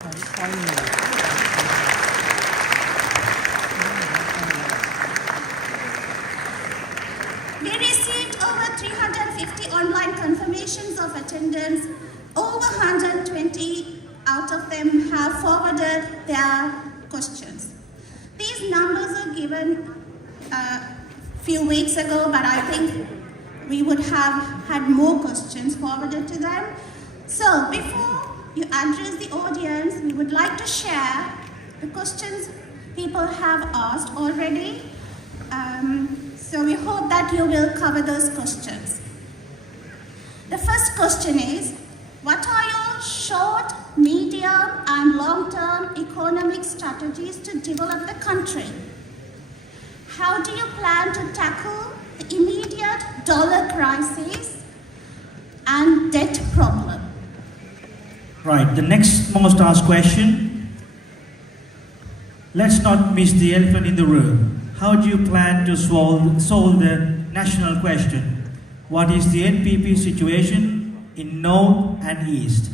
We received over 350 online confirmations of attendance. Over 120 out of them have forwarded their questions. These numbers are given a few weeks ago, but I think we would have had more questions forwarded to them. So before you address the audience, we would like to share the questions people have asked already. So we hope that you will cover those questions. The first question is, what are your short, medium and long-term economic strategies to develop the country? How do you plan to tackle the immediate dollar crisis and debt problem? Right, the next most asked question. Let's not miss the elephant in the room. How do you plan to solve the national question? What is the NPP situation in North and East?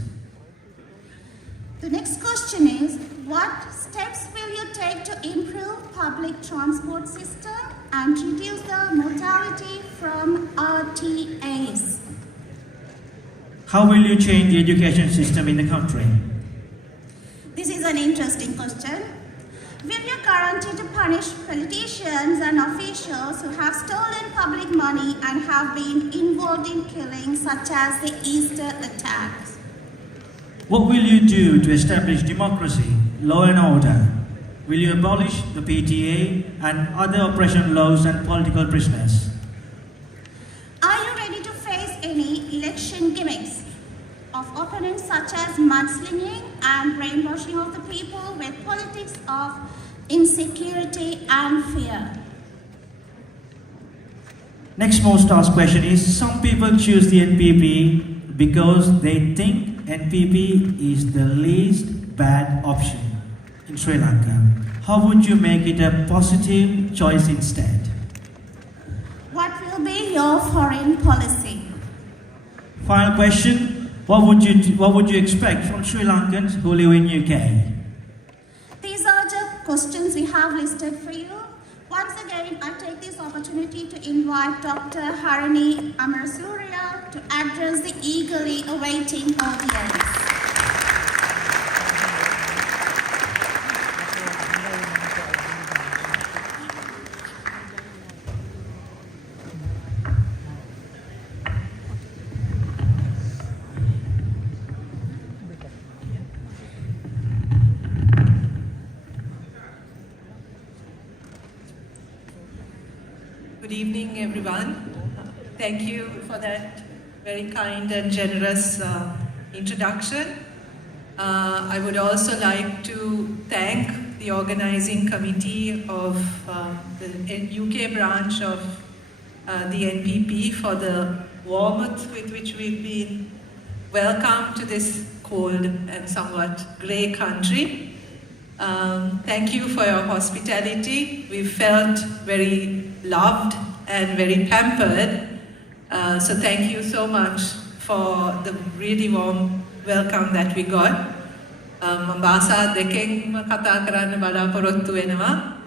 The next question is, what steps will you take to improve public transport system and reduce the mortality from RTAs? How will you change the education system in the country? This is an interesting question. Will you guarantee to punish politicians and officials who have stolen public money and have been involved in killings such as the Easter attacks? What will you do to establish democracy, law and order? Will you abolish the PTA and other oppression laws and political prisoners? Are you ready to face any election gimmicks of opponents such as mudslinging and brainwashing of the people with politics of insecurity and fear? Next most asked question is, some people choose the NPP because they think NPP is the least bad option in Sri Lanka. How would you make it a positive choice instead? What will be your foreign policy? Final question. What would you expect from Sri Lankans who live in UK? These are the questions we have listed for you. Once again, I take this opportunity to invite Dr. Harini Amarasuriya to address the eagerly awaiting audience. Good evening, everyone. Thank you for that very kind and generous introduction. I would also like to thank the organizing committee of the UK branch of the NPP for the warmth with which we've been welcomed to this cold and somewhat grey country. Thank you for your hospitality. We felt very loved and very pampered. So thank you so much for the really warm welcome that we got. Bahasa දෙකෙන්ම කතා කරන්න බලාපොරොත්තු වෙනවා.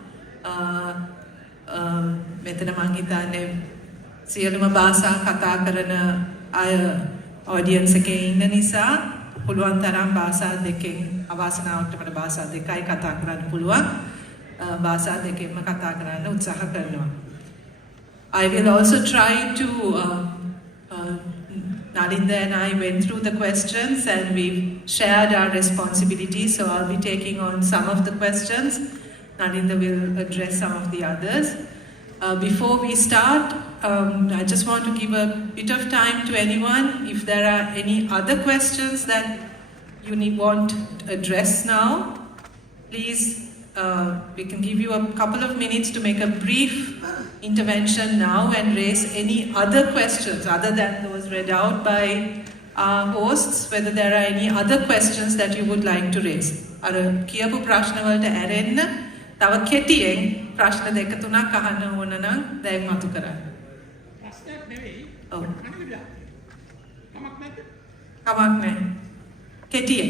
මෙතන මං හිතන්නේ සියලුම භාෂා කතා කරන අය audience එකේ ඉන්න නිසා පුළුවන් තරම් භාෂා දෙකෙන් අවාසනාවට මට භාෂා දෙකයි කතා කරන්න පුළුවන්. භාෂා දෙකෙන්ම කතා කරන්න උත්සාහ කරනවා. I will also try to Nalinda and I went through the questions and we've shared our responsibilities, so I'll be taking on some of the questions. Nalinda will address some of the others. Before we start, I just want to give a bit of time to anyone. If there are any other questions that you want to address now, please, we can give you a couple of minutes to make a brief intervention now and raise any other questions other than those read out by our hosts, whether there are any other questions that you would like to raise. අර කියපු ප්‍රශ්න වලට ඇරෙන්න තව කෙටියෙන් ප්‍රශ්න දෙක තුනක් අහන්න ඕන නම් දැන් මතු කරන්න. ප්‍රශ්නයක් නෙවෙයි. ඔව්. කමක් නැද්ද? කමක් නැහැ. කෙටියෙන්.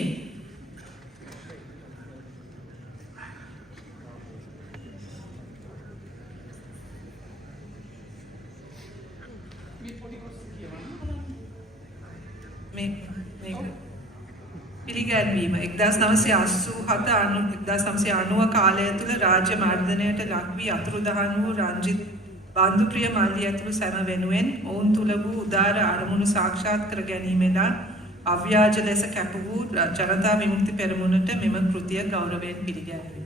පිළිගැන්වීම 1990 කාලය තුළ රාජ්‍ය මර්ධනයට ලක් වී අතුරුදහන් වූ රංජිත් බන්දුප්‍රිය මල්ලි ඇතුළු සැම වෙනුවෙන් ඔවුන් තුළ වූ උදාර අරමුණු සාක්ෂාත් කර ගැනීමෙන් අව්‍යාජ ලෙස කැප වූ ජනතා විමුක්ති පෙරමුණට මෙම කෘතිය ගෞරවයෙන් පිළිගැන්වේ.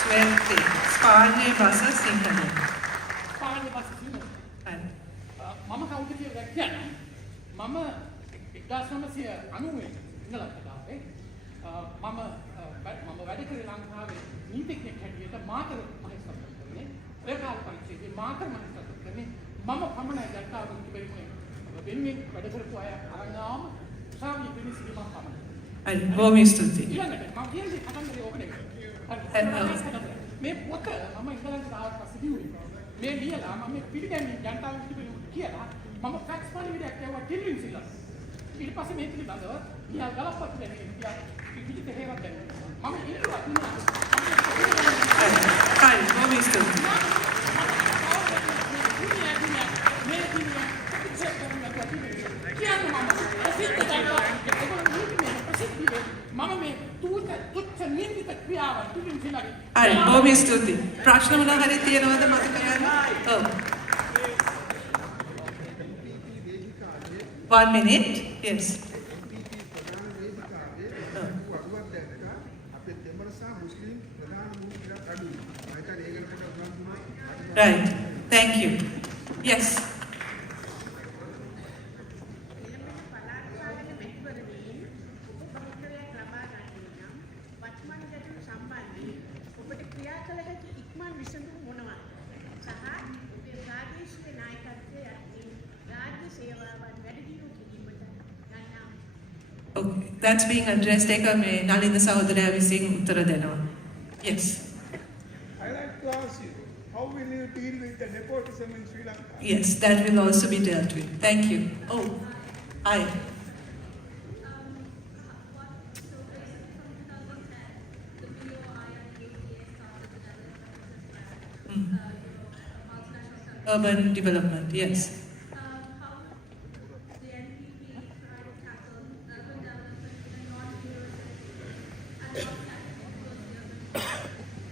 ස්වයංතේ ස්පාර්ණේ බස සිංහලෙන්. ස්පාර්ණේ බස සිංහලෙන්. මම කවුද කියලා කියන්නේ මම 1990 ඉඳලා කතාවේ මම වැඩ කරේ ලංකාවේ නීතිඥයෙක් හැටියට මාතර මහේස්ත්‍රාත්වයේ ඒ කාල පරිච්ඡේදයේ මාතර මහේස්ත්‍රාත්වයේ මම පමණයි ජනතා විමුක්ති පෙරමුණේ වෙන්නේ වැඩ කරපු අය අරන්නාම උසාවියේ පිළිසිරීමක් පමණයි. අයි බොහොම ස්තුතියි. ඊළඟට මම කියන්නේ කතන්දරේ ඕකනේ. මේ පොත මම ඉංග්‍රීසි තාවට පස්සේ කිව්වේ. මේ ලියලා මම පිළිගන්නේ ජනතා විමුක්ති පෙරමුණ කියලා මම ෆැක්ස් පණිවිඩයක් යවුවා ටිල්ලින් සිලා. ඊට පස්සේ මේ පිළිබඳව ලියා ගලප්පත් දෙන්නේ කියලා පිටිට හේවත් දැම්මා. මම ඉන්නවා අයි බොහොම ස්තුතියි. Alright, බොහොම ස්තුතියි. ප්‍රශ්න මොනවා හරි තියෙනවද මට කියන්න? ඔව්. 1 minute. Yes. Right. Thank you. Yes. Okay, that's being addressed. Take a Nalina Sahodara විසින් උත්තර දෙනවා. Yes. I like to ask you, how will you deal with the nepotism in Sri Lanka? Yes, that will also be dealt with. Thank you. Oh, aye. Urban development, yes.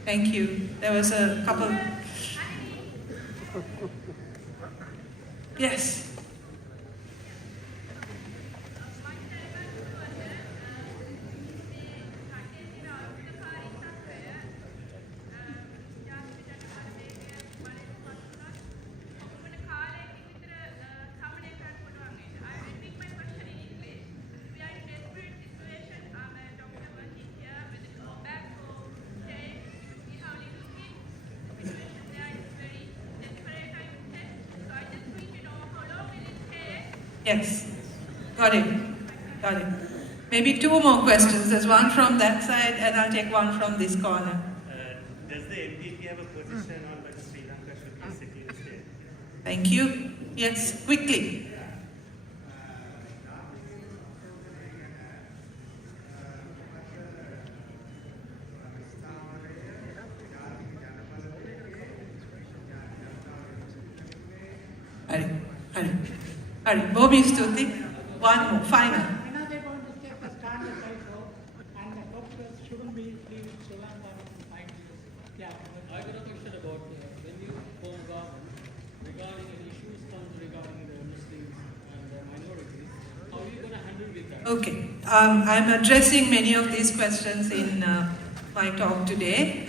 Thank you. There was a couple. Yes. Yes, got it. Maybe two more questions. There's one from that side and I'll take one from this corner. Does the NPP have a position on whether Sri Lanka should be a secular state? Thank you. Yes, quickly. Hari, Bobby Stuti, one more, final. When are they going to take the stand as I saw, and the doctors shouldn't be leaving Sri Lanka for 5 years? Yeah. I got a question about when you form government regarding any issues comes regarding the Muslims and the minorities, how are you going to handle with that? Okay, I'm addressing many of these questions in my talk today.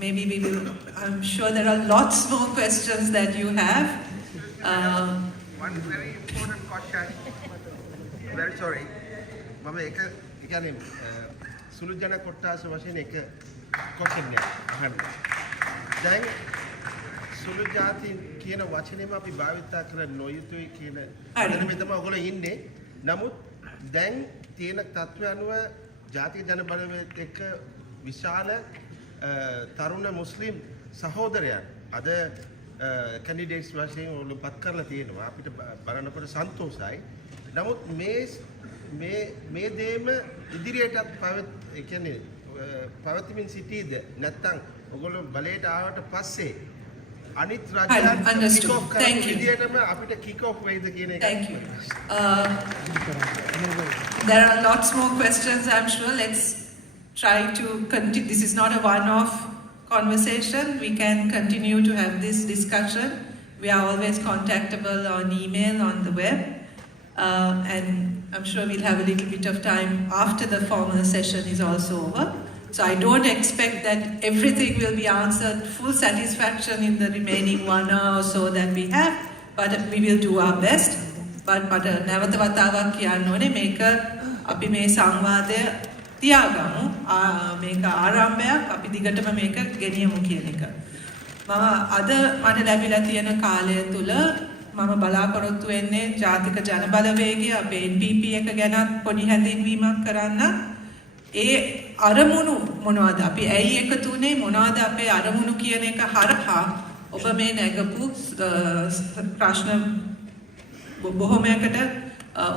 Maybe we will, I'm sure there are lots more questions that you have. One very important question. Very sorry. මම එක කියන්නේ සුළු ජන කොට්ටාස වශයෙන් එක question එකක් අහන්න. දැන් සුළු ජාති කියන වචනේම අපි භාවිතා කරන්නේ නොයුතුයි කියන අදනම තමයි ඔයගොල්ලෝ ඉන්නේ. නමුත් දැන් තියෙන තත්ත්වය අනුව ජාතික ජන බලවේගයත් එක්ක විශාල තරුණ මුස්ලිම් සහෝදරයන් අද candidates වශයෙන් ඔයගොල්ලෝ පත් කරලා තියෙනවා. අපිට බලනකොට සන්තෝෂයි. නමුත් මේ දේම ඉදිරියටත් පවතිමින් සිටීද නැත්නම් ඔයගොල්ලෝ බලයට ආවට පස්සේ අනිත් රජයන් understood. kick off කරපු Thank you. විදියටම අපිට kick off වෙයිද කියන එක. Thank you. There are lots more questions, I'm sure. Let's try to continue. This is not a one-off conversation. We can continue to have this discussion. We are always contactable on email, on the web. And I'm sure we'll have a little bit of time after the formal session is also over. So I don't expect that everything will be answered full satisfaction in the remaining 1 hour or so that we have, but we will do our best. But නැවත වතාවක් කියන්න ඕනේ මේක අපි මේ සංවාදය තියාගමු. මේක ආරම්භයක් අපි දිගටම මේක ගෙනියමු කියන එක. මම අද මට ලැබිලා තියෙන කාලය තුල මම බලාපොරොත්තු වෙන්නේ ජාතික ජනබලවේගය අපේ NPP එක ගැන පොඩි හැඳින්වීමක් කරන්න. ඒ අරමුණු මොනවද අපි ඇයි එකතු වුනේ මොනවද අපේ අරමුණු කියන එක හරහා ඔබ මේ නැගපු ප්‍රශ්න බොහොමයකට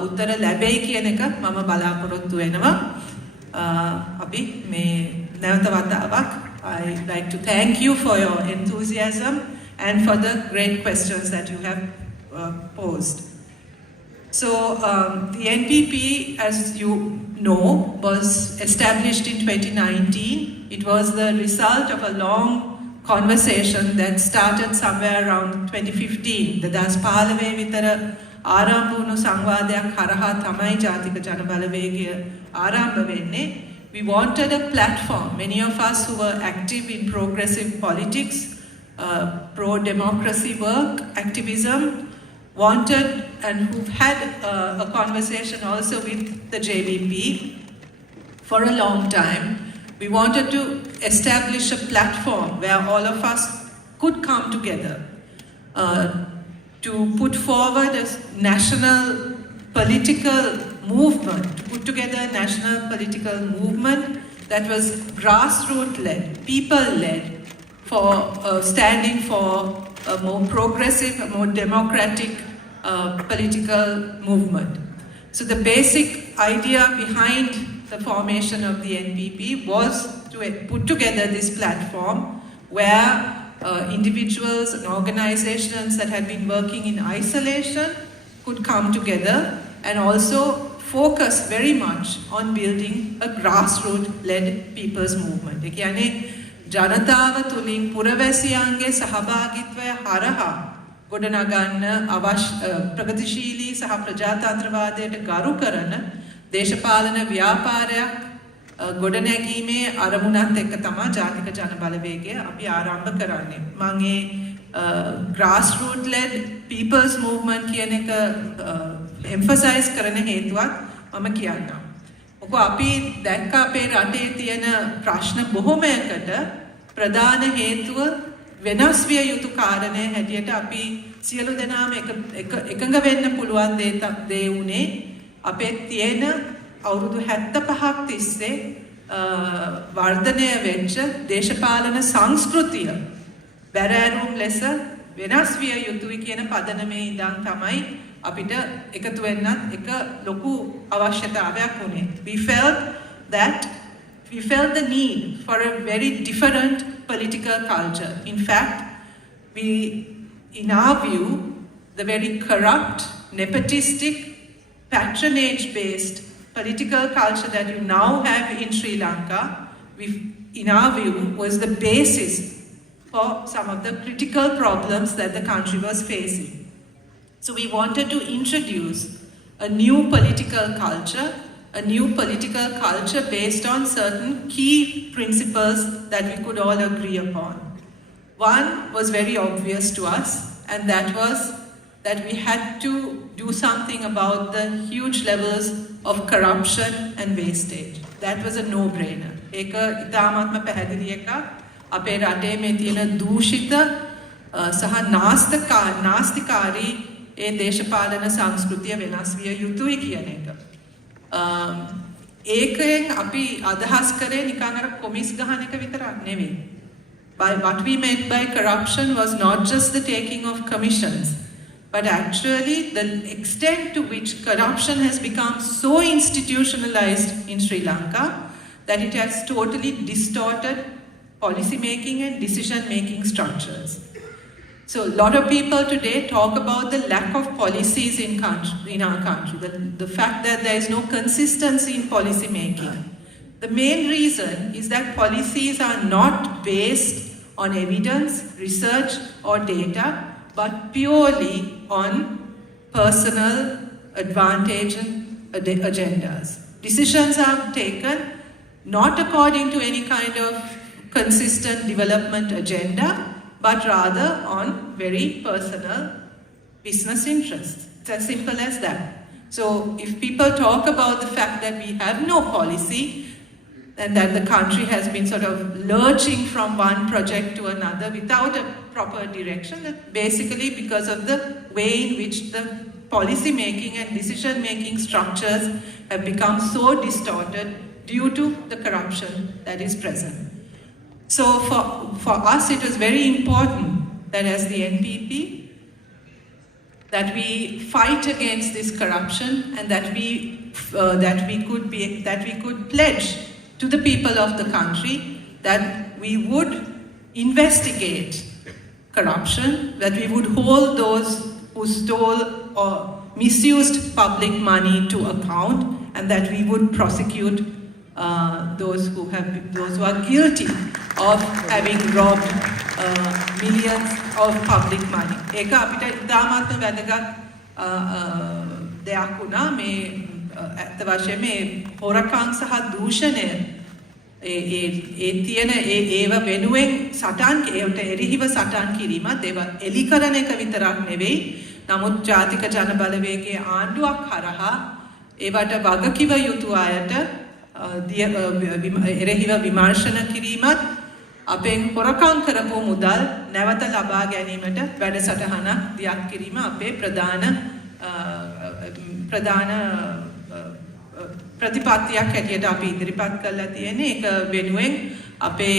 උත්තර ලැබෙයි කියන එක මම බලාපොරොත්තු වෙනවා. අපි මේ නැවත වතාවක් I'd like to thank you for your enthusiasm and for the great questions that you have posed. So the NPP, as you know, was established in 2019. It was the result of a long conversation that started somewhere around 2015. Das පාලවේ විතර ආරම්භ වුණු සංවාදයක් හරහා තමයි ජාතික ජනබලවේගය ආරම්භ වෙන්නේ. We wanted a platform. Many of us who were active in progressive politics, pro-democracy work, activism, wanted and who've had a conversation also with the JVP for a long time. We wanted to establish a platform where all of us could come together to put forward a national political movement, to put together a national political movement that was grassroots-led, people-led, for standing for a more progressive, a more democratic political movement. So the basic idea behind the formation of the NPP was to put together this platform where individuals and organizations that had been working in isolation could come together and also focus very much on building a grassroots-led people's movement. ඒ කියන්නේ ජනතාව තුලින් පුරවැසියන්ගේ සහභාගීත්වය හරහා ගොඩනගන්න අවශ්‍ය ප්‍රගතිශීලී සහ ප්‍රජාතන්ත්‍රවාදයට ගරු කරන දේශපාලන ව්‍යාපාරයක් ගොඩනැගීමේ අරමුණත් එක්ක තමයි ජාතික ජනබලවේගය අපි ආරම්භ කරන්නේ. මම ඒ grassroots led people's movement කියන එක emphasize කරන හේතුවත් මම කියන්නම්. මොකද අපි දැක්ක අපේ රටේ තියෙන ප්‍රශ්න බොහොමයකට ප්‍රධාන හේතුව වෙනස් විය යුතු කාරණේ හැටියට අපි සියලු දෙනාම එකඟ වෙන්න පුළුවන් දේ උනේ අපේ තියෙන අවුරුදු 75ක් තිස්සේ වර්ධනය වෙච්ච දේශපාලන සංස්කෘතිය බැරෑරුම් ලෙස වෙනස් විය යුතුයි කියන පදනමේ ඉඳන් තමයි අපිට එකතු වෙන්නත් එක ලොකු අවශ්‍යතාවයක් වුණේ. We felt the need for a very different political culture. In fact, in our view, the very corrupt, nepotistic, patronage-based political culture that you now have in Sri Lanka, in our view, was the basis for some of the critical problems that the country was facing. So we wanted to introduce a new political culture based on certain key principles that we could all agree upon. One was very obvious to us, and that was that we had to do something about the huge levels of corruption and wastage. That was a no-brainer. ඒක ඉතාමත්ම පැහැදිලි එකක්. අපේ රටේ මේ තියෙන දූෂිත සහ නාස්තිකාරී ඒ දේශපාලන සංස්කෘතිය වෙනස් විය යුතුයි කියන එක. ඒකෙන් අපි අදහස් කරේ නිකන් අර කොමිස් ගහන එක විතරක් නෙවෙයි. What we meant by corruption was not just the taking of commissions, but actually the extent to which corruption has become so institutionalized in Sri Lanka that it has totally distorted policy making and decision making structures. So a lot of people today talk about the lack of policies in our country, the fact that there is no consistency in policy making. The main reason is that policies are not based on evidence, research or data, but purely on personal advantage and agendas. Decisions are taken not according to any kind of consistent development agenda, but rather on very personal business interests. It's as simple as that. So if people talk about the fact that we have no policy and that the country has been sort of lurching from one project to another without a proper direction, that's basically because of the way in which the policy making and decision making structures have become so distorted due to the corruption that is present. So for us, it was very important that as the NPP, that we fight against this corruption and that we could pledge to the people of the country that we would investigate corruption, that we would hold those who stole or misused public money to account, and that we would prosecute those who are guilty of having robbed millions of public money. ඒක අපිට ඉතාමත් වැදගත් දෙයක් වුණා මේ ඇත්ත වශයෙන්ම මේ හොරකම් සහ දූෂණය ඒ තියෙන ඒව වෙනුවෙන් සටන් ඒවට එරෙහිව සටන් කිරීමත් ඒව එලි කරන එක විතරක් නෙවෙයි නමුත් ජාතික ජනබලවේගයේ ආණ්ඩුවක් හරහා ඒවට වගකිව යුතු අයට එරෙහිව විමර්ශන කිරීමත් අපෙන් හොරකම් කරපු මුදල් නැවත ලබා ගැනීමට වැඩසටහනක් දියත් කිරීම අපේ ප්‍රධාන ප්‍රතිපත්තියක් හැටියට අපි ඉදිරිපත් කරලා තියෙන්නේ ඒක වෙනුවෙන් අපේ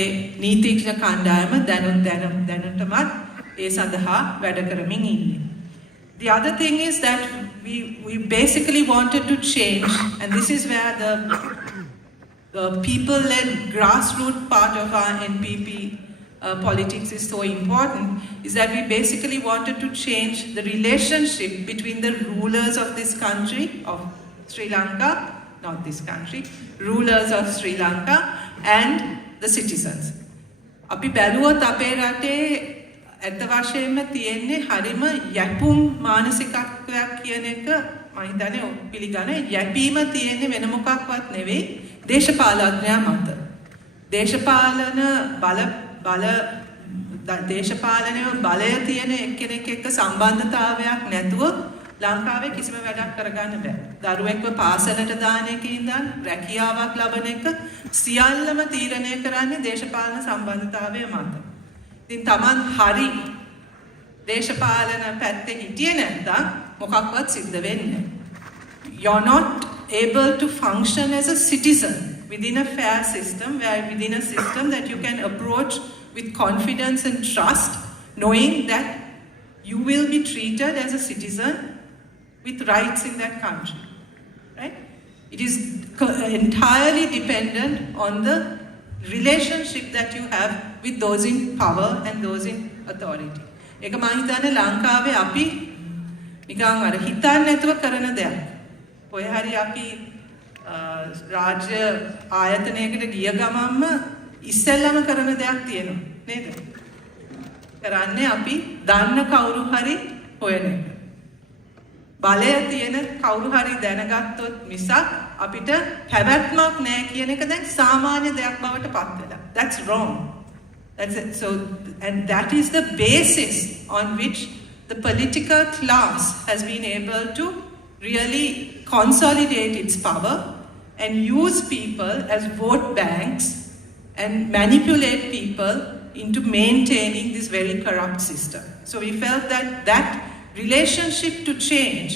නීතිඥ කණ්ඩායම දැනටමත් ඒ සඳහා වැඩ කරමින් ඉන්නේ. The other thing is that we basically wanted to change, and this is where the people-led grassroots part of our NPP politics is so important, is that we basically wanted to change the relationship between the rulers of this country, of Sri Lanka, not this country, rulers of Sri Lanka and the citizens. අපි බැලුවොත් අපේ රටේ ඇත්ත වශයෙන්ම තියෙන්නේ හරිම යැපුම් මානසිකත්වයක් කියන එක මම හිතන්නේ පිළිගන්නේ යැපීම තියෙන්නේ වෙන මොකක්වත් නෙවෙයි දේශපාලඥයා මත. දේශපාලනය බලය තියෙන එක්කෙනෙක් එක්ක සම්බන්ධතාවයක් නැතුව ලංකාවේ කිසිම වැඩක් කරගන්න බෑ. දරුවෙක්ව පාසලට දාන එකේ ඉඳන් රැකියාවක් ලබන එක සියල්ලම තීරණය කරන්නේ දේශපාලන සම්බන්ධතාවය මත. ඉතින් Taman හරි දේශපාලන පැත්තේ හිටියේ නැත්නම් මොකක්වත් සිද්ධ වෙන්නේ නැහැ. You're not able to function as a citizen within a fair system, within a system that you can approach with confidence and trust, knowing that you will be treated as a citizen with rights in that country, right? It is entirely dependent on the relationship that you have with those in power and those in authority. ඒක මම හිතන්නේ ලංකාවේ අපි නිකන් අර හිතන්නේ නැතුව කරන දෙයක්. කොහේ හරි අපි රාජ්‍ය ආයතනයකට ගිය ගමන්ම ඉස්සෙල්ලාම කරන දෙයක් තියෙනවා නේද? කරන්නේ අපි දන්න කවුරු හරි හොයන එක. බලය තියෙන කවුරු හරි දැනගත්තොත් මිසක් අපිට පැවැත්මක් නැහැ කියන එක දැන් සාමාන්‍ය දෙයක් බවට පත් වෙලා. That's wrong. That's it. So, and that is the basis on which the political class has been able to really consolidate its power and use people as vote banks and manipulate people into maintaining this very corrupt system. So we felt that relationship to change,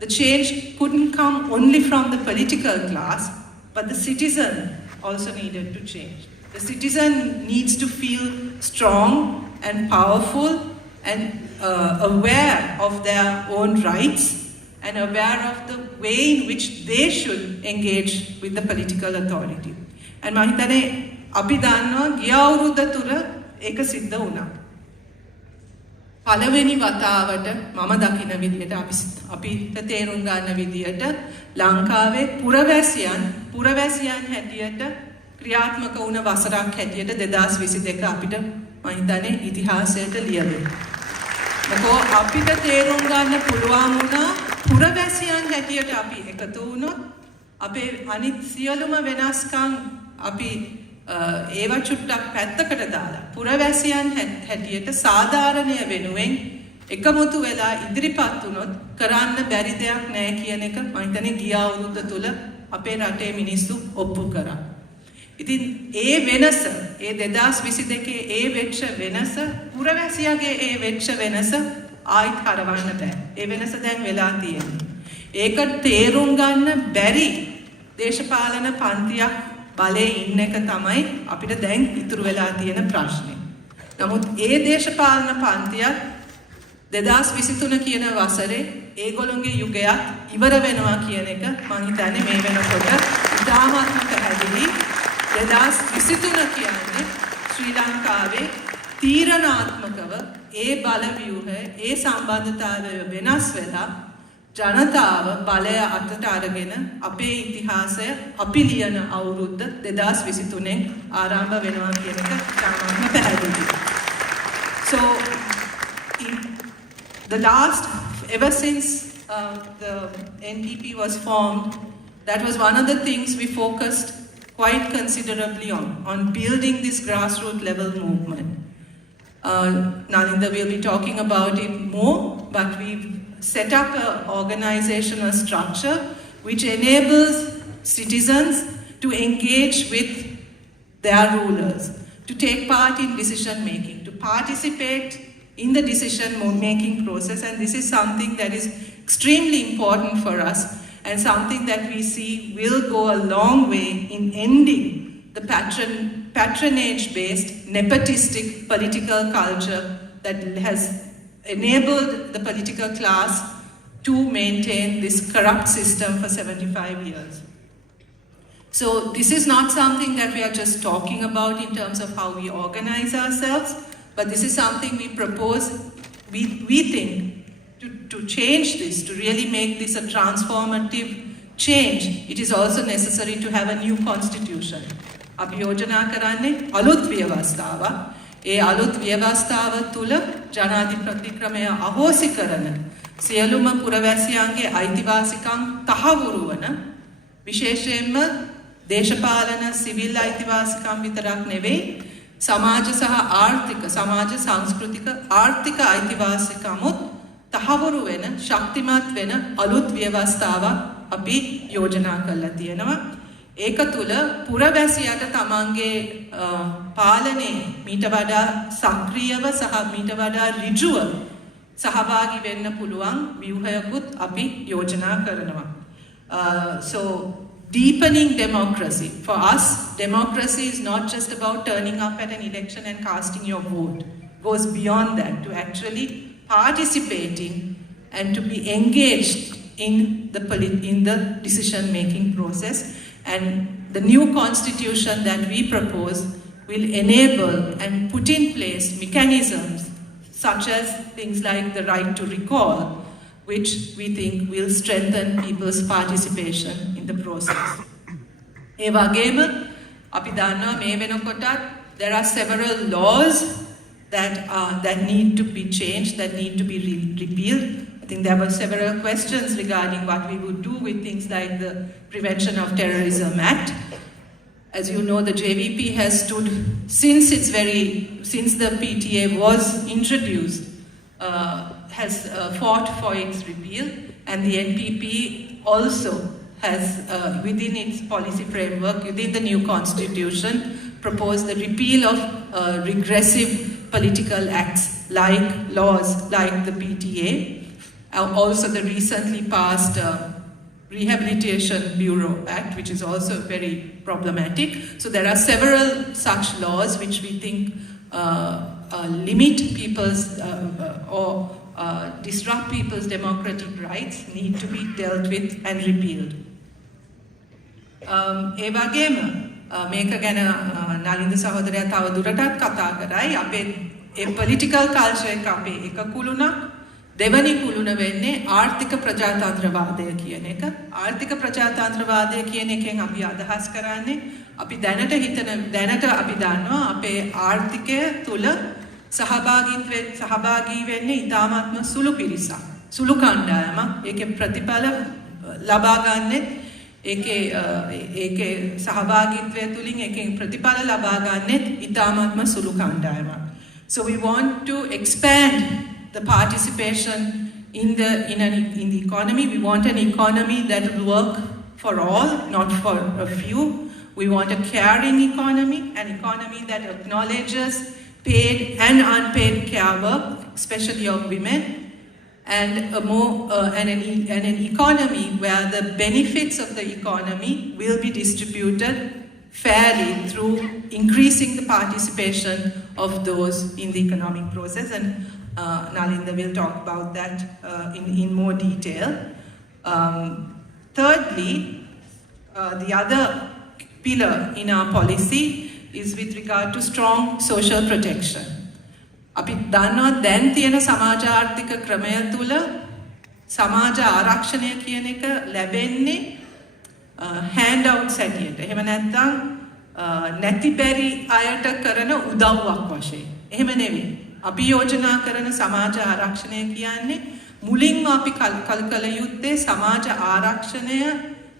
the change couldn't come only from the political class, but the citizen also needed to change. The citizen needs to feel strong and powerful and aware of their own rights and aware of the way in which they should engage with the political authority. And මම හිතන්නේ අපි දන්නවා ගිය අවුරුද්ද තුර ඒක සිද්ධ වුණා. පළවෙනි වතාවට මම දකින විදිහට අපිට තේරුම් ගන්න විදිහට ලංකාවේ පුරවැසියන් හැටියට ක්‍රියාත්මක වුණ වසරක් හැටියට 2022 අපිට මම හිතන්නේ ඉතිහාසයට ලියවෙනවා. මොකද අපිට තේරුම් ගන්න පුළුවන් වුණා පුරවැසියන් හැටියට අපි එකතු වුණොත් අපේ අනිත් සියලුම වෙනස්කම් අපි ඒව චුට්ටක් පැත්තකට දාලා පුරවැසියන් හැටියට සාධාරණය වෙනුවෙන් එකමුතු වෙලා ඉදිරිපත් වුණොත් කරන්න බැරි දෙයක් නැහැ කියන එක මම හිතන්නේ ගිය අවුරුද්ද තුල අපේ රටේ මිනිස්සු ඔප්පු කරා. ඉතින් ඒ වෙනස ඒ 2022 ඒ වෙච්ච වෙනස පුරවැසියාගේ ඒ වෙච්ච වෙනස ආයිත් හරවන්න බෑ. ඒ වෙනස දැන් වෙලා තියෙනවා. ඒක තේරුම් ගන්න බැරි දේශපාලන පන්තියක් බලේ ඉන්න එක තමයි අපිට දැන් ඉතුරු වෙලා තියෙන ප්‍රශ්නේ. නමුත් ඒ දේශපාලන පන්තියත් 2023 කියන වසරේ ඒගොල්ලෝගේ යුගයත් ඉවර වෙනවා කියන එක මම හිතන්නේ මේ වෙනකොට ඉතාමත්ම පැහැදිලි. 2023 කියන්නේ ශ්‍රී ලංකාවේ තීරණාත්මකව ඒ බලව්‍යුහය ඒ සම්බන්ධතාවය වෙනස් වෙලා ජනතාව බලය අතට අරගෙන අපේ ඉතිහාසය අපි ලියන අවුරුද්ද 2023න් ආරම්භ වෙනවා කියන එක ඉතාමත්ම පැහැදිලි. So ever since the NPP was formed, that was one of the things we focused quite considerably on building this grassroots level movement. Nalinda will be talking about it more, but we've set up an organizational structure which enables citizens to engage with their rulers, to take part in decision making, to participate in the decision making process, and this is something that is extremely important for us and something that we see will go a long way in ending the patronage-based, nepotistic political culture that has enabled the political class to maintain this corrupt system for 75 years. So this is not something that we are just talking about in terms of how we organize ourselves, but this is something we propose, we think, to change this, to really make this a transformative change. It is also necessary to have a new constitution. අපි යෝජනා කරන්නේ අලුත් ව්‍යවස්ථාවක්. ඒ අලුත් ව්‍යවස්ථාව තුළ ජනාධිපති ක්‍රමය අහෝසි කරන සියලුම පුරවැසියන්ගේ අයිතිවාසිකම් තහවුරු වන විශේෂයෙන්ම දේශපාලන සිවිල් අයිතිවාසිකම් විතරක් නෙවෙයි සමාජ සහ ආර්ථික සමාජ සංස්කෘතික ආර්ථික අයිතිවාසිකමුත් තහවුරු වෙන ශක්තිමත් වෙන අලුත් ව්‍යවස්ථාවක් අපි යෝජනා කරලා තියෙනවා. ඒක තුළ පුරවැසියාට තමන්ගේ පාලනයේ මීට වඩා සක්‍රියව සහ මීට වඩා ඍජුව සහභාගී වෙන්න පුළුවන් ව්‍යුහයකුත් අපි යෝජනා කරනවා. So deepening democracy. For us, democracy is not just about turning up at an election and casting your vote. It goes beyond that, to actually participating and to be engaged in the decision-making process. And the new constitution that we propose will enable and put in place mechanisms such as things like the right to recall, which we think will strengthen people's participation in the process. ඒ වගේම අපි දන්නවා මේ වෙනකොටත් there are several laws that need to be changed, that need to be repealed. I think there were several questions regarding what we would do with things like the Prevention of Terrorism Act. As you know, the JVP has stood since the PTA was introduced, has fought for its repeal, and the NPP also has, within its policy framework, within the new constitution, proposed the repeal of regressive political acts like laws like the PTA, also the recently passed Rehabilitation Bureau Act, which is also very problematic. So there are several such laws which we think limit people's or disrupt people's democratic rights, need to be dealt with and repealed. ඒ වගේම මේක ගැන නලින්ද සහෝදරයා තව දුරටත් කතා කරයි. අපේ political culture එක අපේ එක කුළුණක්. දෙවනි කුළුණ වෙන්නේ ආර්ථික ප්‍රජාතන්ත්‍රවාදය කියන එක. ආර්ථික ප්‍රජාතන්ත්‍රවාදය කියන එකෙන් අපි අදහස් කරන්නේ අපි දැනට අපි දන්නවා අපේ ආර්ථිකය තුල සහභාගී වෙන්නේ ඉතාමත්ම සුළු පිරිසක්. සුළු කණ්ඩායමක්. ඒකේ ප්‍රතිඵල ලබා ගන්නෙත් ඒකේ සහභාගීත්වය තුලින් ඒකෙන් ප්‍රතිඵල ලබා ගන්නෙත් ඉතාමත්ම සුළු කණ්ඩායමක්. So we want to expand the participation in the economy. We want an economy that will work for all, not for a few. We want a caring economy, an economy that acknowledges paid and unpaid care work, especially of women, and an economy where the benefits of the economy will be distributed fairly through increasing the participation of those in the economic process. And Nalinda will talk about that in more detail. Thirdly, the other pillar in our policy is with regard to strong social protection. අපි දන්නවා දැන් තියෙන සමාජ ආර්ථික ක්‍රමය තුල සමාජ ආරක්ෂණය කියන එක ලැබෙන්නේ handouts හැටියට. එහෙම නැත්නම් නැති බැරි අයට කරන උදව්වක් වශයෙන්. එහෙම නෙවෙයි. අපි යෝජනා කරන සමාජ ආරක්ෂණය කියන්නේ මුලින්ම අපි කල යුත්තේ සමාජ ආරක්ෂණය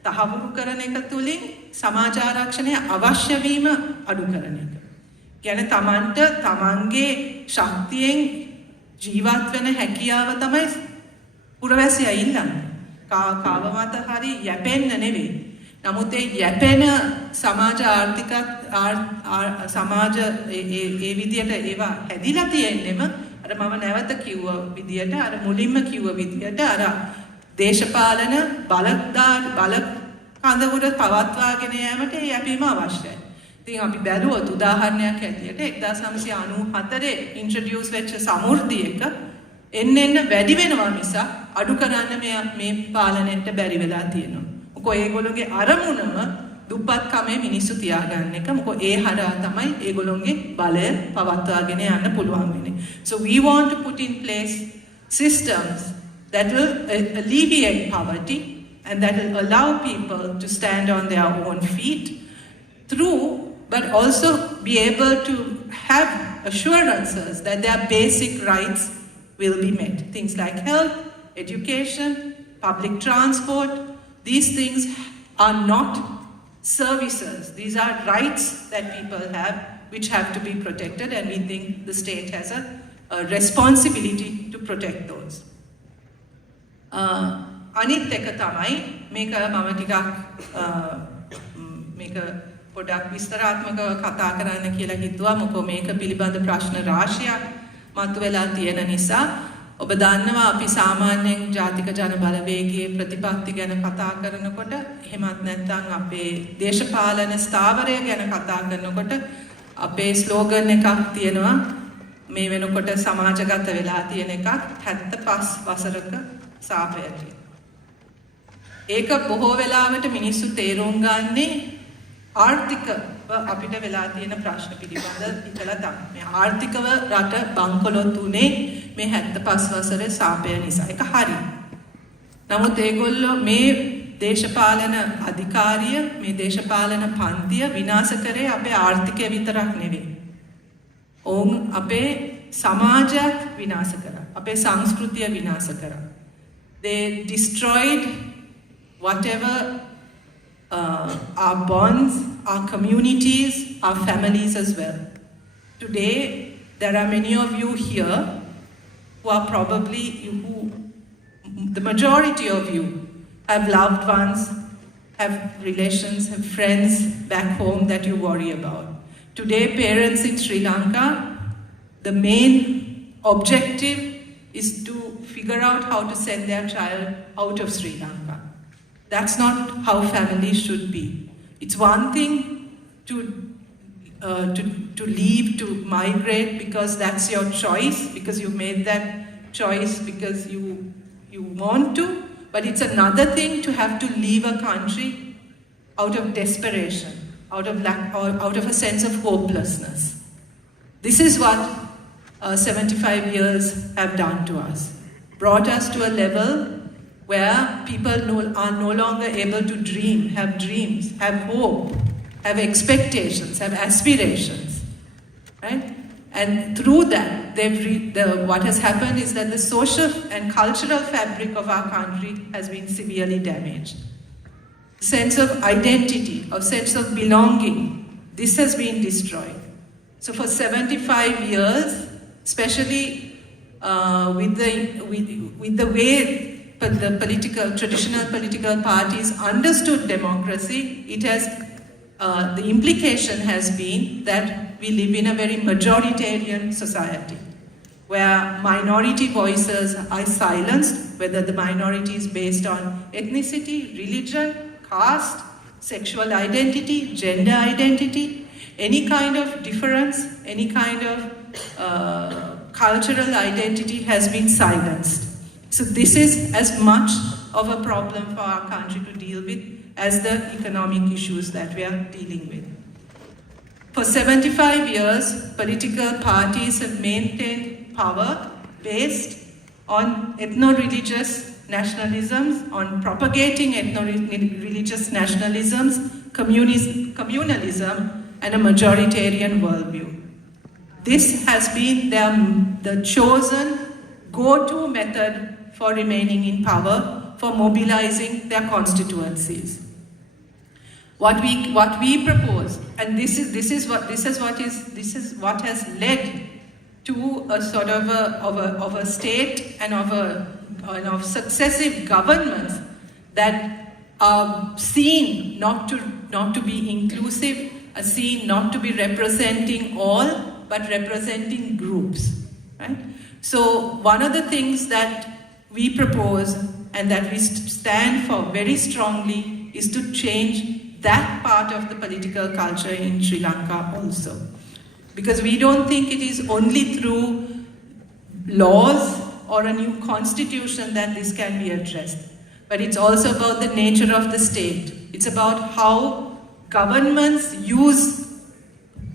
තහවුරු කරන එක තුලින් සමාජ ආරක්ෂණය අවශ්‍ය වීම අඩු කරන එක. කියන්නේ තමන්ගේ ශක්තියෙන් ජීවත් වෙන හැකියාව තමයි පුරවැසියා ඉල්ලන්නේ. කාව මත හරි යැපෙන්න නෙවෙයි. නමුත් ඒ යැපෙන සමාජ ආර්ථික සමාජ ඒ විදියට ඒවා හැදිලා තියෙන්නෙම අර මම නැවත කිව්ව විදියට අර මුලින්ම කිව්ව විදියට අර දේශපාලන බල කඳවුර පවත්වාගෙන යාමට ඒ යැපීම අවශ්‍යයි. ඉතින් අපි බැලුවොත් උදාහරණයක් ඇටියට 1994 ඉන්ට්‍රොඩියුස් වෙච්ච සමෘද්ධියක එන්න වැඩි වෙනවා මිස අඩු කරන්න මේ පාලනයට බැරි වෙලා තියෙනවා. මොකෝ ඒගොල්ලෝගේ අරමුණම දුප්පත්කමේ මිනිස්සු තියාගන්න එක. මොකෝ ඒ හරහා තමයි ඒගොල්ලෝගේ බලය පවත්වාගෙන යන්න පුළුවන් වෙන්නේ. So we want to put in place systems that will alleviate poverty and that will allow people to stand on their own feet but also be able to have assurances that their basic rights will be met. Things like health, education, public transport, these things are not services. These are rights that people have which have to be protected, and we think the state has a responsibility to protect those. අනිත් එක තමයි මේක මම ටිකක් මේක පොඩක් විස්තරාත්මකව කතා කරන්න කියලා හිතුවා. මොකද මේක පිළිබඳ ප්‍රශ්න රාශියක් මතුවලා තියෙන නිසා ඔබ දන්නවා අපි සාමාන්‍යයෙන් ජාතික ජන බලවේගයේ ප්‍රතිපත්ති ගැන කතා කරනකොට එහෙමත් නැත්නම් අපේ දේශපාලන ස්ථාවරය ගැන කතා කරනකොට අපේ ස්ලෝගන් එකක් තියෙනවා මේ වෙනකොට සමාජගත වෙලා තියෙන එකක් 75 වසරක සාපේක්ෂව. ඒක බොහෝ වෙලාවට මිනිස්සු තේරුම් ගන්නේ ආර්ථිකව අපිට වෙලා තියෙන ප්‍රශ්න පිළිබඳ හිතලා තමයි. මේ ආර්ථිකව රට බංකොලොත් උනේ මේ 75 වසරේ සාපය නිසා. ඒක හරි. නමුත් ඒගොල්ලෝ මේ දේශපාලන අධිකාරිය මේ දේශපාලන පන්තිය විනාශ කරේ අපේ ආර්ථිකය විතරක් නෙවෙයි. ඔවුන් අපේ සමාජයක් විනාශ කරා. අපේ සංස්කෘතිය විනාශ කරා. They destroyed whatever our bonds, our communities, our families as well. Today, there are many of you here who are probably, the majority of you have loved ones, have relations, have friends back home that you worry about. Today, parents in Sri Lanka, the main objective is to figure out how to send their child out of Sri Lanka. That's not how families should be. It's one thing to leave, to migrate because that's your choice, because you made that choice because you want to, but it's another thing to have to leave a country out of desperation, out of lack, or out of a sense of hopelessness. This is what 75 years have done to us. Brought us to a level where people are no longer able to dream, have dreams, have hope, have expectations, have aspirations, right? And through that, what has happened is that the social and cultural fabric of our country has been severely damaged. Sense of identity, of sense of belonging, this has been destroyed. So for 75 years, especially with the way the traditional political parties understood democracy, it has the implication has been that we live in a very majoritarian society, where minority voices are silenced, whether the minority is based on ethnicity, religion, caste, sexual identity, gender identity, any kind of difference, any kind of cultural identity has been silenced. So this is as much of a problem for our country to deal with as the economic issues that we are dealing with. For 75 years, political parties have maintained power based on ethno-religious nationalisms, on propagating ethno-religious nationalisms, communalism, and a majoritarian worldview. This has been the chosen go-to method for remaining in power, for mobilizing their constituencies. What we propose, and this is what has led to a sort of a state and of successive governments that are seen not to be inclusive, are seen not to be representing all, but representing groups, right? So one of the things that we propose and that we stand for very strongly is to change that part of the political culture in Sri Lanka also. Because we don't think it is only through laws or a new constitution that this can be addressed. But it's also about the nature of the state. It's about how governments use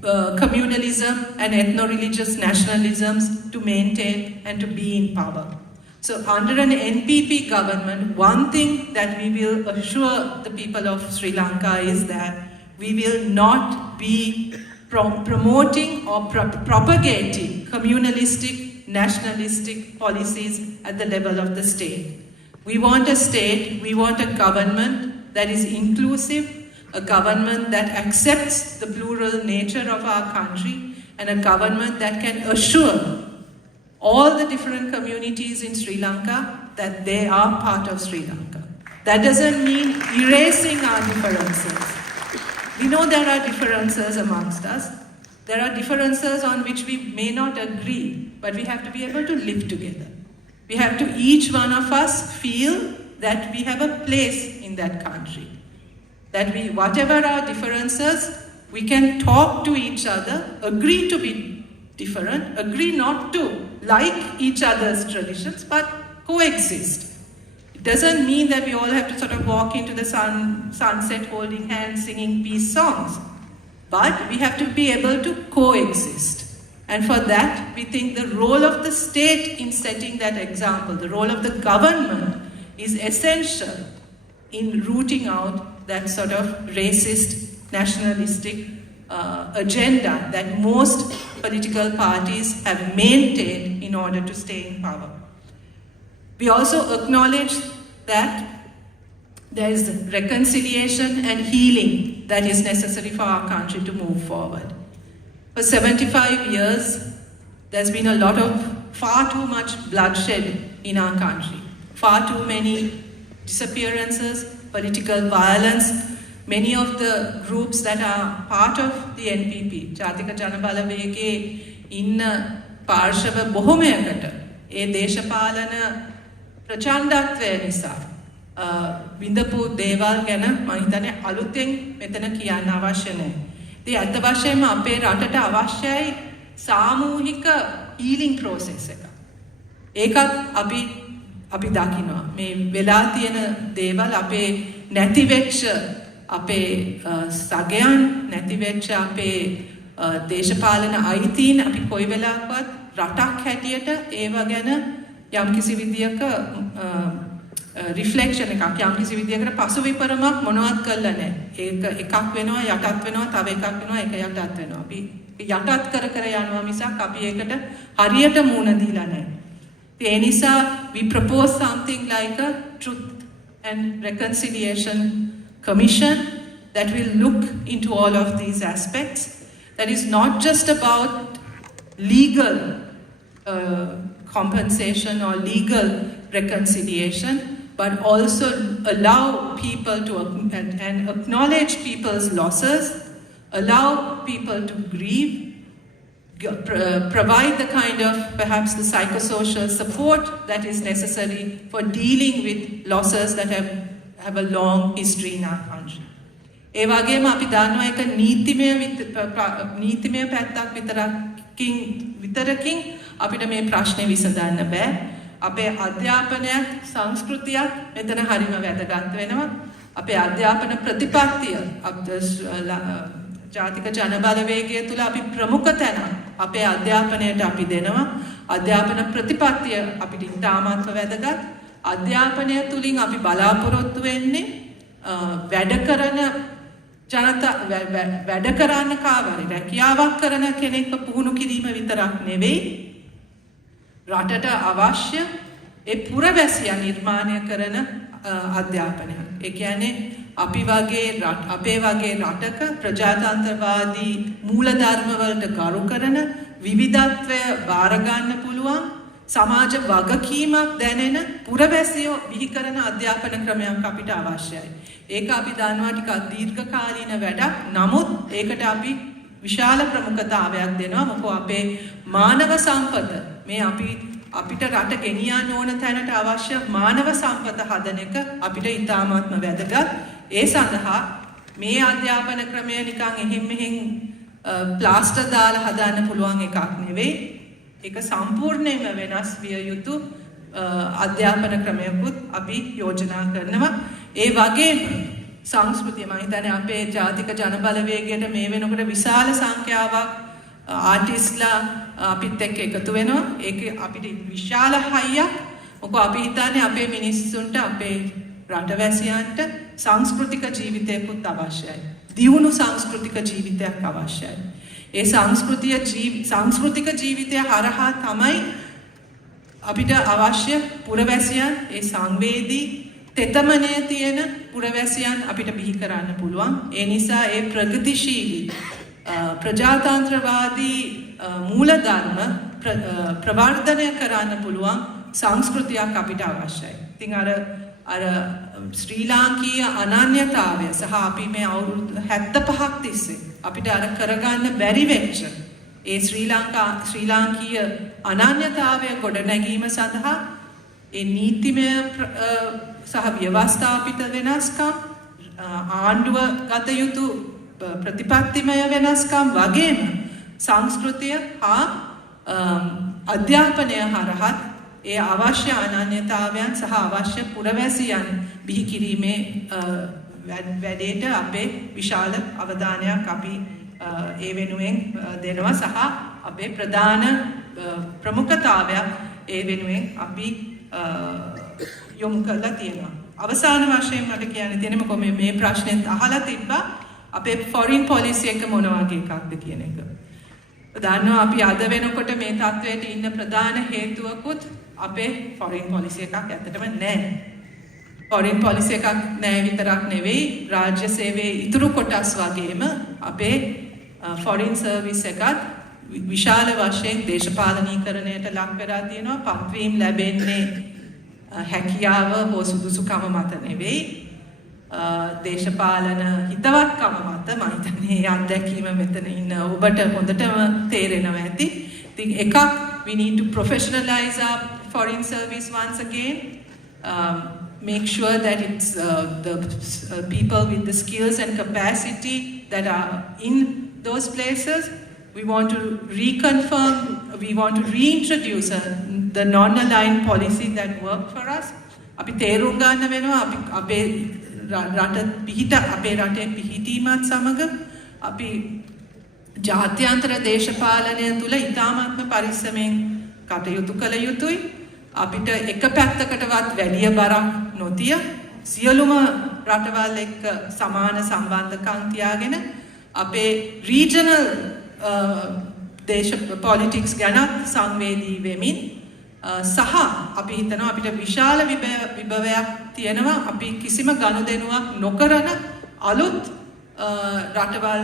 communalism and ethno-religious nationalisms to maintain and to be in power. So under an NPP government, one thing that we will assure the people of Sri Lanka is that we will not be promoting or propagating communalistic, nationalistic policies at the level of the state. We want a state, we want a government that is inclusive, a government that accepts the plural nature of our country, and a government that can assure all the different communities in Sri Lanka that they are part of Sri Lanka. That doesn't mean erasing our differences. We know there are differences amongst us. There are differences on which we may not agree, but we have to be able to live together. We have to, each one of us, feel that we have a place in that country. That we, whatever our differences, we can talk to each other, agree to be different, agree not to like each other's traditions, but coexist. It doesn't mean that we all have to sort of walk into the sunset holding hands, singing peace songs. But we have to be able to coexist. And for that, we think the role of the state in setting that example, the role of the government is essential in rooting out that sort of racist, nationalistic agenda that most political parties have maintained in order to stay in power. We also acknowledge that there is reconciliation and healing that is necessary for our country to move forward. For 75 years, there's been a lot of far too much bloodshed in our country. Far too many disappearances, political violence. Many of the groups that are part of the NPP, Jatika Janabalawege, in පාර්ශව බොහොමයකට ඒ දේශපාලන ප්‍රචණ්ඩත්වය නිසා විඳපු දේවල් ගැන මම හිතන්නේ අලුතෙන් මෙතන කියන්න අවශ්‍ය නැහැ. ඉතින් අත් වශයෙන්ම අපේ රටට අවශ්‍යයි සාමූහික healing process එක. ඒකත් අපි දකිනවා. මේ වෙලා තියෙන දේවල් අපේ නැති වෙච්ච අපේ සගයන් නැති වෙච්ච අපේ දේශපාලන අයිතීන් අපි කොයි වෙලාවකවත් රටක් හැටියට ඒව ගැන යම්කිසි විදියක රිෆ්ලෙක්ෂන් එකක් යම්කිසි විදියකට පසුවිපරමක් මොනවත් කරලා නැහැ. ඒක එකක් වෙනවා යටත් වෙනවා තව එකක් වෙනවා ඒක යටත් වෙනවා. අපි යටත් කර කර යනවා මිසක් අපි ඒකට හරියට මුණ දීලා නැහැ. ඒ නිසා we propose something like a truth and reconciliation commission that will look into all of these aspects. That is not just about legal compensation or legal reconciliation, but also allow people to and acknowledge people's losses, allow people to grieve, provide the kind of perhaps the psychosocial support that is necessary for dealing with losses that have a long history in our country. ඒ වගේම අපි දන්නවා එක නීතිමය පැත්තක් විතරකින් අපිට මේ ප්‍රශ්නේ විසඳන්න බෑ. අපේ අධ්‍යාපනයක් සංස්කෘතියක් මෙතන හරිම වැදගත් වෙනවා. අපේ අධ්‍යාපන ප්‍රතිපත්තිය ජාතික ජනබලවේගය තුළ අපි ප්‍රමුඛ තැන අපේ අධ්‍යාපනයට අපි දෙනවා. අධ්‍යාපන ප්‍රතිපත්තිය අපිට ඉතාමත්ම වැදගත්. අධ්‍යාපනය තුළින් අපි බලාපොරොත්තු වෙන්නේ වැඩ කරන්න කාවරි රැකියාවක් කරන කෙනෙක්ව පුහුණු කිරීම විතරක් නෙවෙයි රටට අවශ්‍ය ඒ පුරවැසියන් නිර්මාණය කරන අධ්‍යාපනයක්. ඒ කියන්නේ අපේ වගේ රටක ප්‍රජාතන්ත්‍රවාදී මූලධර්ම වලට ගරු කරන විවිධත්වය බාර ගන්න පුළුවන් සමාජ වගකීමක් දැනෙන පුරවැසියෝ බිහි කරන අධ්‍යාපන ක්‍රමයක් අපිට අවශ්‍යයි. ඒක අපි දන්නවා ටිකක් දීර්ඝකාලීන වැඩක්. නමුත් ඒකට අපි විශාල ප්‍රමුඛතාවයක් දෙනවා. මොකද අපේ මානව සම්පත මේ අපිට රට ගෙනියන්න ඕන තැනට අවශ්‍ය මානව සම්පත හදන එක අපිට ඉතාමත්ම වැදගත්. ඒ සඳහා මේ අධ්‍යාපන ක්‍රමය නිකන් එහෙම් මෙහෙම් ප්ලාස්ටර් දාලා හදන්න පුළුවන් එකක් නෙවෙයි. ඒක සම්පූර්ණයෙන්ම වෙනස් විය යුතු අධ්‍යාපන ක්‍රමයකුත් අපි යෝජනා කරනවා. ඒ වගේම සංස්කෘතිය මම හිතන්නේ අපේ ජාතික ජනබලවේගයට මේ වෙනකොට විශාල සංඛ්‍යාවක් ආටිස්ලා අපිත් එක්ක එකතු වෙනවා. ඒක අපිට විශාල හයියක්. මොකද අපි හිතන්නේ අපේ මිනිස්සුන්ට අපේ රටවැසියන්ට සංස්කෘතික ජීවිතයකුත් අවශ්‍යයි. දියුණු සංස්කෘතික ජීවිතයක් අවශ්‍යයි. ඒ සංස්කෘතික ජීවිතය හරහා තමයි අපිට අවශ්‍ය පුරවැසියන් ඒ සංවේදී තෙතමනය තියෙන පුරවැසියන් අපිට බිහි කරන්න පුළුවන්. ඒ නිසා ඒ ප්‍රගතිශීලී ප්‍රජාතන්ත්‍රවාදී මූලධර්ම ප්‍රවර්ධනය කරන්න පුළුවන් සංස්කෘතියක් අපිට අවශ්‍යයි. ඉතින් අර ශ්‍රී ලාංකීය අනන්‍යතාවය සහ අපි මේ අවුරුදු 75ක් තිස්සේ අපිට අර කරගන්න බැරි වෙච්ච ඒ ශ්‍රී ලාංකීය අනන්‍යතාවය ගොඩනැගීම සඳහා ඒ නීතිමය සහ ව්‍යවස්ථාපිත වෙනස්කම් ආණ්ඩුව ගත යුතු ප්‍රතිපත්තිමය වෙනස්කම් වගේම සංස්කෘතිය හා අධ්‍යාපනය හරහත් ඒ අවශ්‍ය අනන්‍යතාවයන් සහ අවශ්‍ය පුරවැසියන් බිහි කිරීමේ වැඩේට අපේ විශාල අවධානයක් අපි ඒ වෙනුවෙන් දෙනවා සහ අපේ ප්‍රධාන ප්‍රමුඛතාවයක් ඒ වෙනුවෙන් අපි යොමු කරලා තියෙනවා. අවසාන වශයෙන් මට කියන්න තියෙන්නේ මොකද මේ ප්‍රශ්නෙත් අහලා තිබ්බා අපේ ෆොරින් පොලිසි එක මොන වගේ එකක්ද කියන එක. දන්නවා අපි අද වෙනකොට මේ තත්වයට ඉන්න ප්‍රධාන හේතුවකුත් අපේ ෆොරින් පොලිසි එකක් ඇත්තටම නැහැ. ෆොරින් පොලිසි එකක් නැහැ විතරක් නෙවෙයි රාජ්‍ය සේවයේ ඉතුරු කොටස් වගේම අපේ ෆොරින් සර්විස් එකත් විශාල වශයෙන් දේශපාලනීකරණයට ලක් වෙලා තියෙනවා. පත්වීම් ලැබෙන්නේ හැකියාව හෝ සුදුසුකම මත නෙවෙයි දේශපාලන හිතවත්කම මත. මම හිතන්නේ මේ අත්දැකීම මෙතන ඉන්න ඔබට හොඳටම තේරෙනවා ඇති. ඉතින් එකක් we need to professionalize our foreign service once again. Make sure that it's the people with the skills and capacity that are in those places. We want to reconfirm, we want to reintroduce the non-aligned policy that worked for us. අපි තේරුම් ගන්න වෙනවා අපේ රට පිහිට අපේ රටේ පිහිටීමත් සමග අපි ජාත්‍යන්තර දේශපාලනය තුල ඉතාමත්ම පරිස්සමෙන් කටයුතු කළ යුතුයි. අපිට එක පැත්තකටවත් වැඩි බරක් නොතිය සියලුම රටවල් එක්ක සමාන සම්බන්ධකම් තියාගෙන අපේ රීජනල් politics ගැනත් සංවේදී වෙමින් සහ අපි හිතනවා අපිට විශාල විභවයක් තියෙනවා අපි කිසිම ගනුදෙනුවක් නොකරන අලුත් රටවල්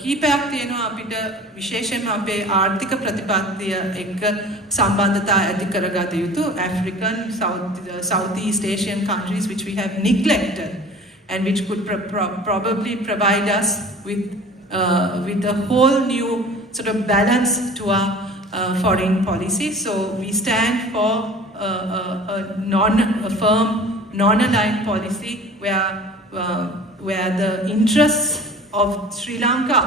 කීපයක් තියෙනවා අපිට විශේෂයෙන්ම අපේ ආර්ථික ප්‍රතිපත්තිය එක්ක සම්බන්ධතා ඇති කරගත යුතු African Southeast Asian countries which we have neglected and which could probably provide us with a whole new sort of balance to our foreign policy. So we stand for a firm, non-aligned policy where the interests of Sri Lanka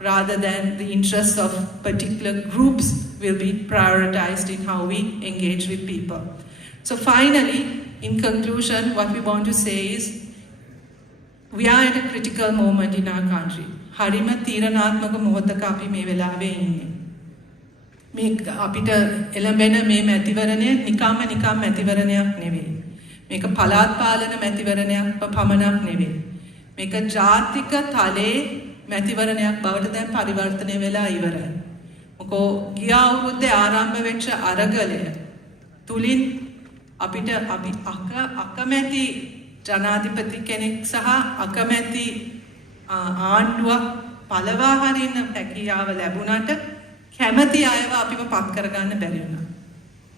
rather than the interests of particular groups will be prioritized in how we engage with people. So finally, in conclusion, what we want to say is we are at a critical moment in our country. Harima තීරණාත්මක මොහොතක අපි මේ වෙලාවේ ඉන්නේ. මේ අපිට එළඹෙන මේ මැතිවරණය නිකම්ම මැතිවරණයක් නෙවෙයි. මේක පළාත් පාලන මැතිවරණයක් පමණක් නෙවෙයි. මේක ජාතික තලයේ මැතිවරණයක් බවට දැන් පරිවර්තනය වෙලා ඉවරයි. මොකෝ ගිය අවුරුද්දේ ආරම්භ වෙච්ච අරගලය තුලින් අපිට අපි අකමැති ජනාධිපති කෙනෙක් සහ අකමැති ආණ්ඩුවක් පළවා හරින්න හැකියාව ලැබුණාට කැමැති අයව අපිව පත් කරගන්න බැරි වුණා.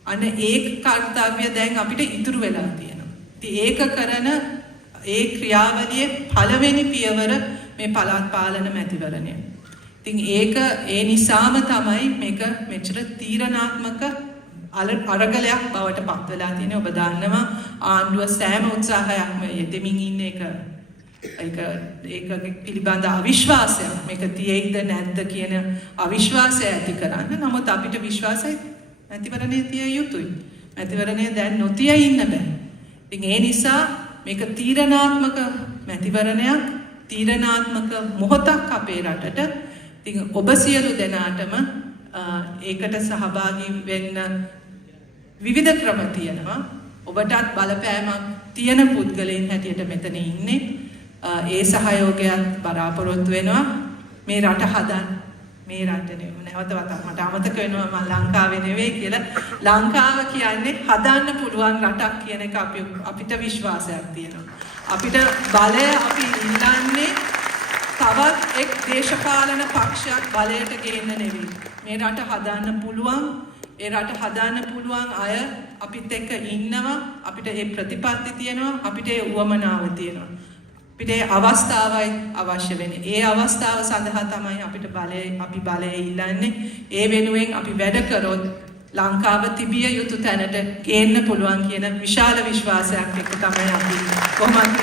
අන්න ඒ කාර්යය දැන් අපිට ඉතුරු වෙලා තියෙනවා. ඉතින් ඒක කරන ඒ ක්‍රියාවලියේ පළවෙනි පියවර මේ පළාත් පාලන මැතිවරණය. ඉතින් ඒක ඒ නිසාම තමයි මේක මෙච්චර තීරණාත්මක අරගලයක් බවට පත් වෙලා තියෙන්නේ. ඔබ දන්නවා ආණ්ඩුව සෑම උත්සාහයක්ම යෙදෙමින් ඉන්න ඒක පිළිබඳ අවිශ්වාසයක් මේක තියෙයිද නැද්ද කියන අවිශ්වාසය ඇති කරන්න. නමුත් අපිට විශ්වාසයි මැතිවරණයේ තිය යුතුයි. මැතිවරණය දැන් නොතිය ඉන්න බෑ. ඉතින් ඒ නිසා මේක තීරණාත්මක මැතිවරණයක්, තීරණාත්මක මොහොතක් අපේ රටට. ඉතින් ඔබ සියලු දෙනාටම ඒකට සහභාගී වෙන්න විවිධ ක්‍රම තියෙනවා. ඔබටත් බලපෑමක් තියෙන පුද්ගලයන් හැටියට මෙතන ඉන්නේ. ඒ සහයෝගයත් බලාපොරොත්තු වෙනවා. මේ රට හදන්න. මේ රට නෙවෙයි නැවත මට අමතක වෙනවා මම ලංකාවේ නෙවෙයි කියලා. ලංකාව කියන්නේ හදන්න පුළුවන් රටක් කියන එක අපිට විශ්වාසයක් තියෙනවා. අපිට බලය අපි ඉල්ලන්නේ තවත් එක් දේශපාලන පක්ෂයක් බලයට ගේන්න නෙවෙයි. මේ රට හදන්න පුළුවන්. ඒ රට හදන්න පුළුවන් අය අපිත් එක්ක ඉන්නවා. අපිට ඒ ප්‍රතිපත්ති තියෙනවා. අපිට ඒ උවමනාව තියෙනවා. අපිට ඒ අවස්ථාවයි අවශ්‍ය වෙන්නේ. ඒ අවස්ථාව සඳහා තමයි අපි බලය ඉල්ලන්නේ. ඒ වෙනුවෙන් අපි වැඩ කරොත් ලංකාව තිබිය යුතු තැනට ගේන්න පුළුවන් කියන විශාල විශ්වාසයක් එක්ක තමයි අපි කොහොමද